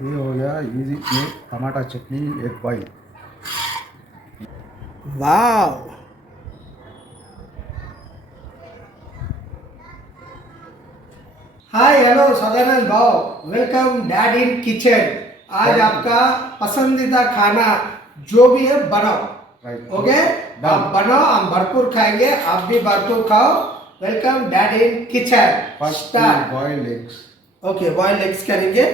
ये हो गया इजी ये टमाटा चटनी एक बॉईल। वाव। हाय हेलो सदानंद भाव, वेलकम डैड इन किचन। आज आपका पसंदीदा खाना जो भी है बनाओ। राइट ओके, आप बनाओ, हम भरपूर खाएंगे, आप भी भरपूर खाओ। Welcome dad in kitchen. First start. Boiled eggs. Okay, boiled eggs करेंगे।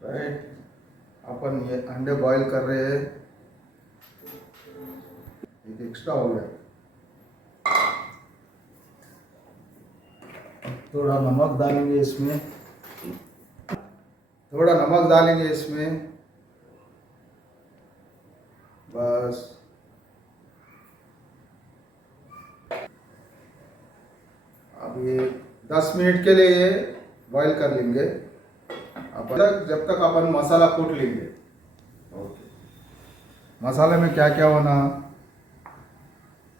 राइट, अपन ये अंडे बॉईल कर रहे हैं। एक एक्स्ट्रा हो गया। थोड़ा नमक डालेंगे इसमें, थोड़ा नमक डालेंगे इसमें, बस। अब ये 10 मिनट के लिए बॉईल कर लेंगे, जब तक अपन मसाला कूट लेंगे। ओके, मसाले में क्या क्या होना,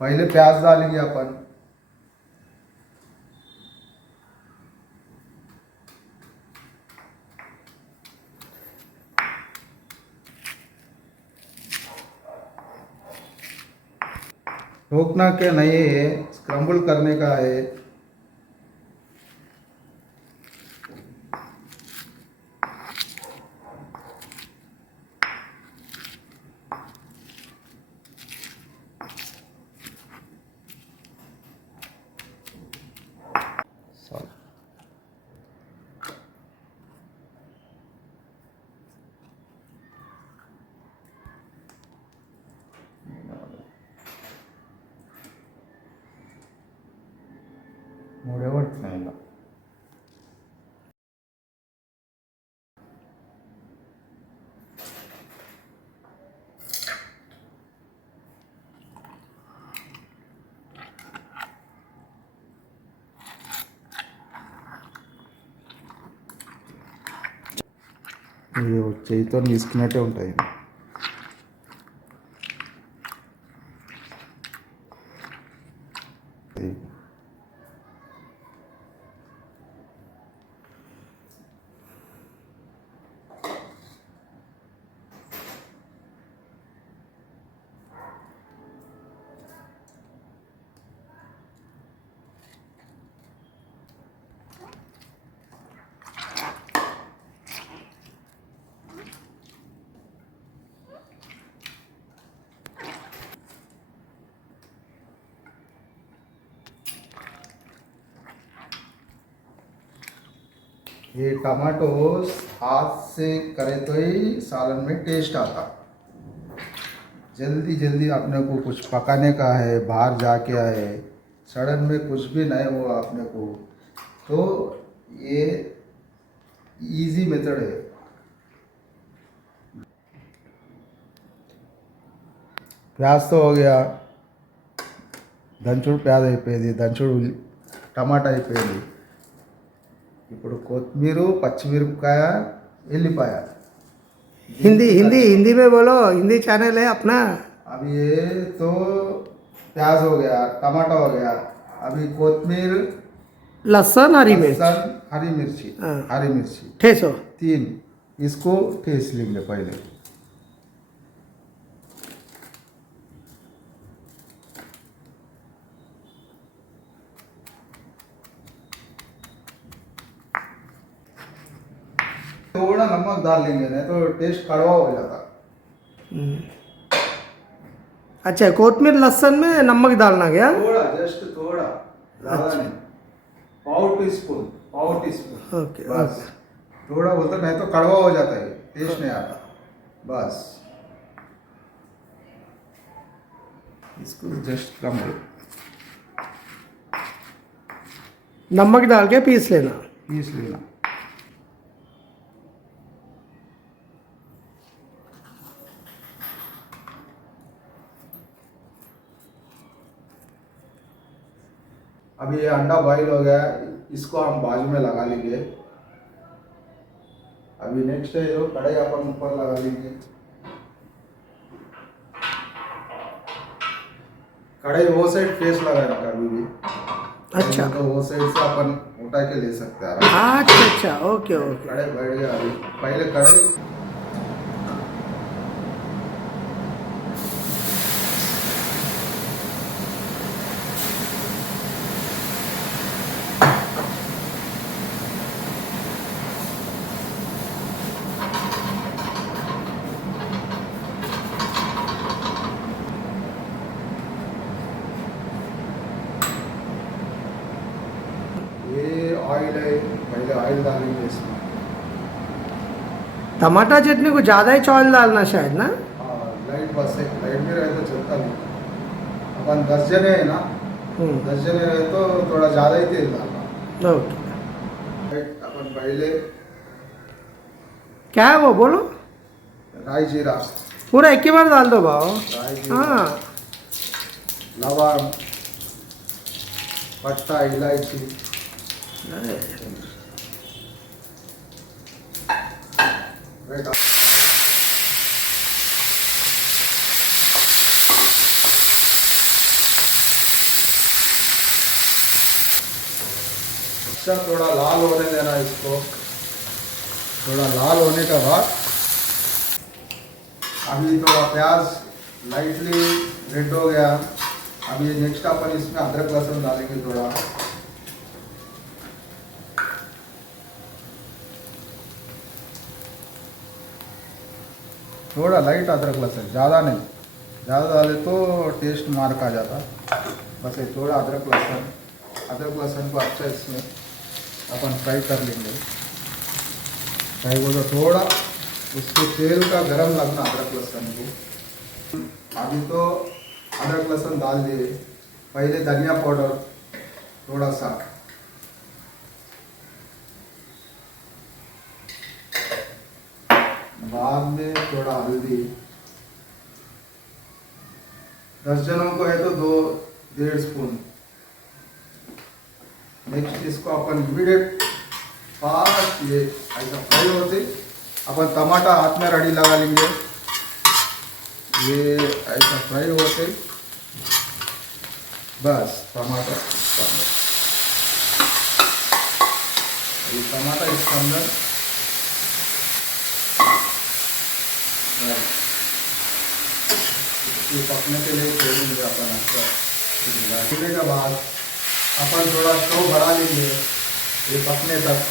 पहले प्याज डालेंगे अपन, रोकना के नहीं है, स्क्रम्बल करने का है। ಮೂಡೇ ಇಲ್ಲ ఇది చేతితో తీసుకున్నట్టే ఉంటాయి. ये टमाटो हाथ से करे तो ही सालन में टेस्ट आता। जल्दी जल्दी अपने को कुछ पकाने का है, बाहर जाके आए, सडन में कुछ भी नहीं हुआ अपने को, तो ये इजी मेथड है। प्याज तो हो गया, దంచుడు ప్యాజ్ అయిపోయింది, దంచుడు టమాటా అయిపోయింది. ఇప్పుడు కొత్తిమీర, పచ్చిమిరపకాయ, ఎల్లిపాయ। हिंदी हिंदी हिंदी में बोलो, हिंदी चैनल है अपना। अब ये तो प्याज हो गया, टमाटा हो गया, अभी कोथिमीर, लहसुन, हरी मिर्च, हरी मिर्ची, हाँ। हरी मिर्ची ठेसो। 3, इसको ठेस लेंगे पहले। थोड़ा नमक डाल लेंगे, नहीं तो टेस्ट कड़वा हो जाता। अच्छा, कोतमीर लहसुन में नमक डालना क्या? थोड़ा, जस्ट थोड़ा, ज़्यादा नहीं। पाव टी स्पून ओके बस। थोड़ा बोलते, नहीं तो कड़वा हो जाता है, टेस्ट नहीं आता। बस इसको जस्ट कम नमक डाल के पीस लेना। पीस लेना। अभी ये अंडा बॉईल हो गया है, इसको हम बाजू में लगा लेंगे। अभी नेक्स्ट है जो कढ़ाई अपन ऊपर लगा लेंगे। कढ़ाई वो साइड फेस लगाना कभी भी। अच्छा। तो वो साइड से अपन उठा के ले सकते हैं। अच्छा अच्छा, ओके ओके। कढ़ाई बैठ गया। अभी पहले कढ़ाई ये ऑयल है, पहले ऑयल डालेंगे इसमें। टमाटर चटनी को ज़्यादा ही ऑयल डालना शायद ना। हाँ, लाइट बस है, लाइट में रहे तो चलता नहीं। अपन 10 जने है ना, 10 जने रहे तो थोड़ा ज़्यादा ही तेल डालना। ओके। अपन पहले क्या है वो बोलो। राई जीरा, पूरा एक ही बार डाल दो भाव। राई जीरा, हाँ। लवंग, पत्ता, इलायची। राइट। अच्छा, थोड़ा लाल होने देना इसको। थोड़ा लाल होने के बाद अभी थोड़ा प्याज लाइटली रेड हो गया। अभी नेक्स्ट अपन इसमें अदरक लहसुन डालेंगे थोड़ा। थोड़ा लाइट अदरक लहसुन, ज़्यादा नहीं। ज़्यादा डाले तो टेस्ट मार्क आ जाता। बस ये थोड़ा अदरक लहसुन को अच्छा इसमें अपन फ्राई कर लेंगे। फ्राई बोलो थोड़ा उसको तेल का गरम लगना अदरक लहसुन को। अभी तो अदरक लहसुन डाल दिए। पहले धनिया पाउडर थोड़ा सा, बाद में थोड़ा हल्दी। 10 जनों को है तो 2-1.5 स्पून। नेक्स्ट इसको अपन इमीडिएट फास्ट ये ऐसा फ्राई होते अपन टमाटर हाथ में रेडी लगा लेंगे। ये ऐसा फ्राई होते बस टमाटर इसके अंदर, ये टमाटर इसके अंदर इसको पकने के लिए छोड़ेंगे अपन। अच्छा पकने के बाद अपन थोड़ा स्टोव बढ़ा लेंगे ये पकने तक।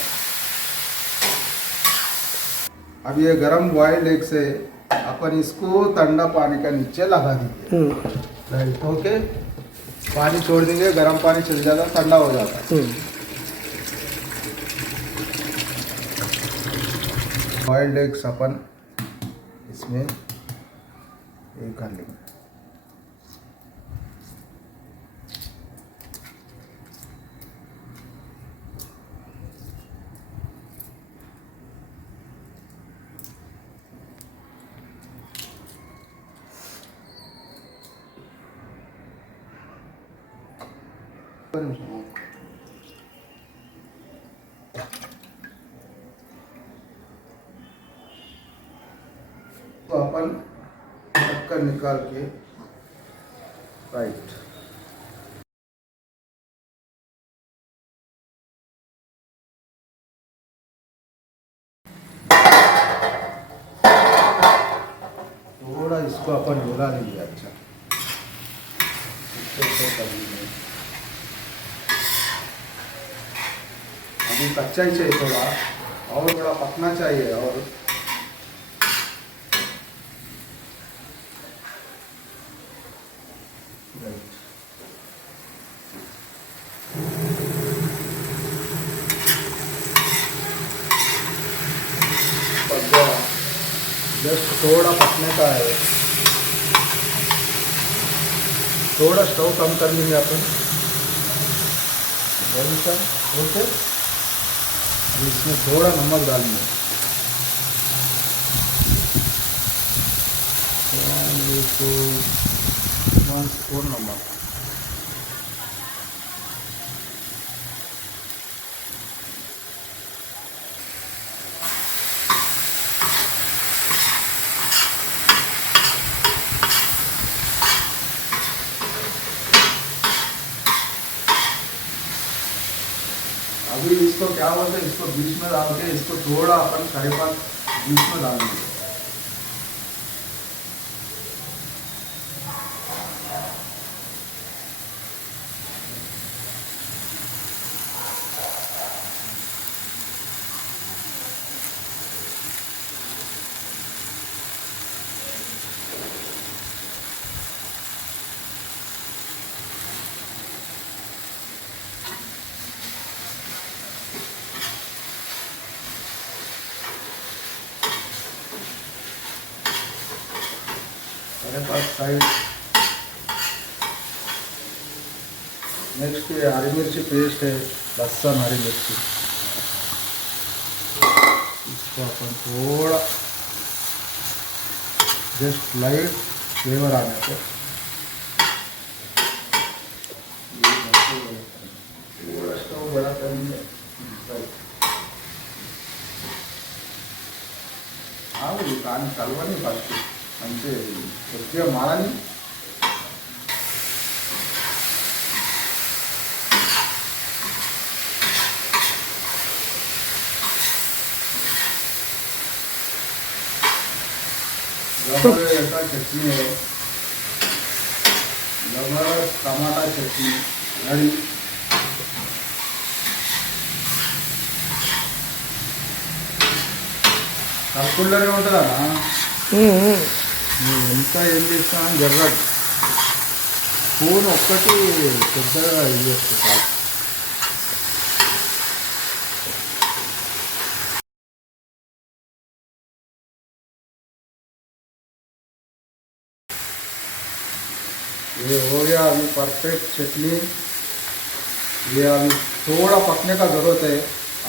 अब ये गरम बॉइल्ड एग से अपन इसको ठंडा पानी का नीचे लगा देंगे। Right, okay. पानी छोड़ देंगे, गरम पानी चल जाता, ठंडा हो जाता। बॉइल्ड एग्स अपन इसमें ये कर लेंगे। तो अपन ढक्कन निकाल के राइट थोड़ा इसको अपन हिला लेंगे। अच्छा अभी कच्चा ही चाहिए थोड़ा, और थोड़ा पकना चाहिए। और जस्ट थोड़ा पकने का है, थोड़ा स्टोव कम कर लेंगे अपन। सा ओके। अब इसमें थोड़ा नमक डालेंगे, 1 स्पून नमक। अभी इसको क्या बोलते हैं, इसको बीच में डाल के इसको थोड़ा अपन करी पात बीच में डालेंगे। मेरे पास साइड नेक्स्ट ये हरी मिर्ची पेस्ट है, लहसुन हरी मिर्ची, इसको अपन थोड़ा जस्ट लाइट फ्लेवर आने को थोड़ा स्टोव बड़ा करेंगे। కానీ కలవని ఫస్ట్ అంటే కొద్దిగా మారని जबरदस्त चटनी है, जबरदस्त टमाटा चटनी रेडी। కలుపుకుంటూనే ఉంటుందా నువ్వు ఎంత ఏం చేసినా జర్ర స్పూన్ ఒక్కటి పెద్దగా ఇది చేస్తే చాలు। ये हो गया अभी परफेक्ट चटनी। ये अभी थोड़ा पकने का ज़रूरत है,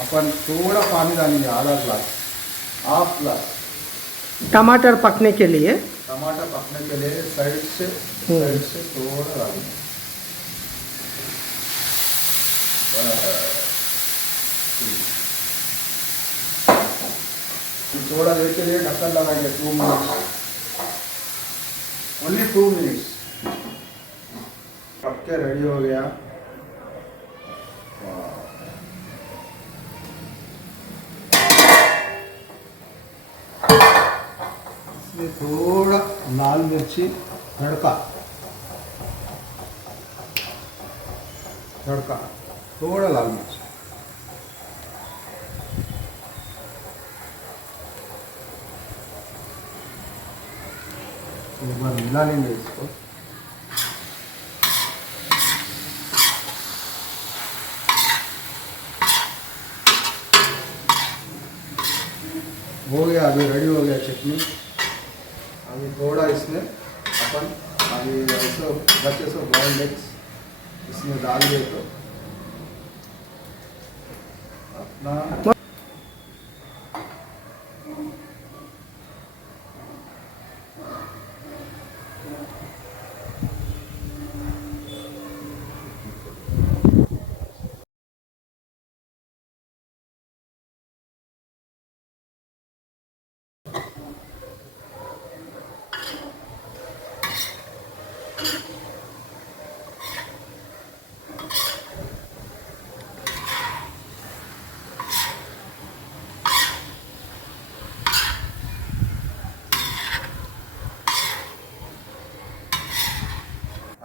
अपन थोड़ा पानी डालेंगे, आधा ग्लास, हाफ ग्लास टमाटर पकने के लिए। टमाटर पकने के लिए साइड से थोड़ा डालेंगे। थोड़ा देर के लिए ढक्कन लगाएंगे, 2 मिनट्स, ओनली 2 मिनट्स। पक के रेडी हो गया। इसमें थोड़ा लाल मिर्ची तड़का थोड़ा लाल मिर्च, एक बार मिला लेंगे इसको। हो गया, अभी रेडी हो गया चटनी। अभी थोड़ा इसमें अपन अभी ऐसे बचे से बॉइल्ड एग्स इसमें डाल दिए तो अपना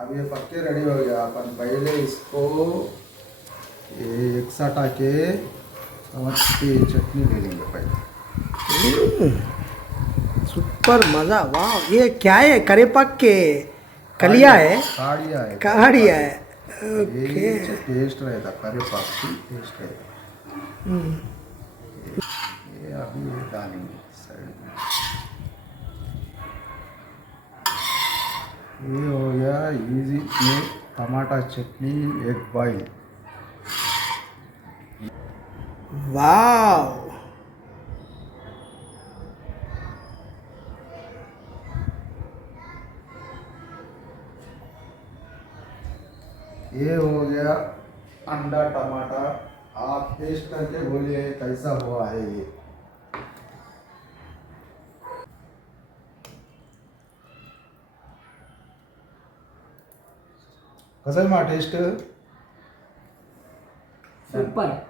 अब ये पक के रेडी हो गया। अपन पहले इसको ये एक साथ आके की चटनी ले लेंगे पहले। सुपर मज़ा, वाह। ये क्या है? करेपाक के कलिया है, कहाड़िया है। ओके, ये टेस्ट रहेगा, करेपाक की टेस्ट रहेगा। ये अभी ये डालेंगे साइड में। ये हो गया इजी में टमाटर चटनी, एग बॉइल। वाव ये हो गया अंडा टमाटर। आप टेस्ट करके बोलिए कैसा हुआ है ये। कसं आहे मा टेस्ट? सुपर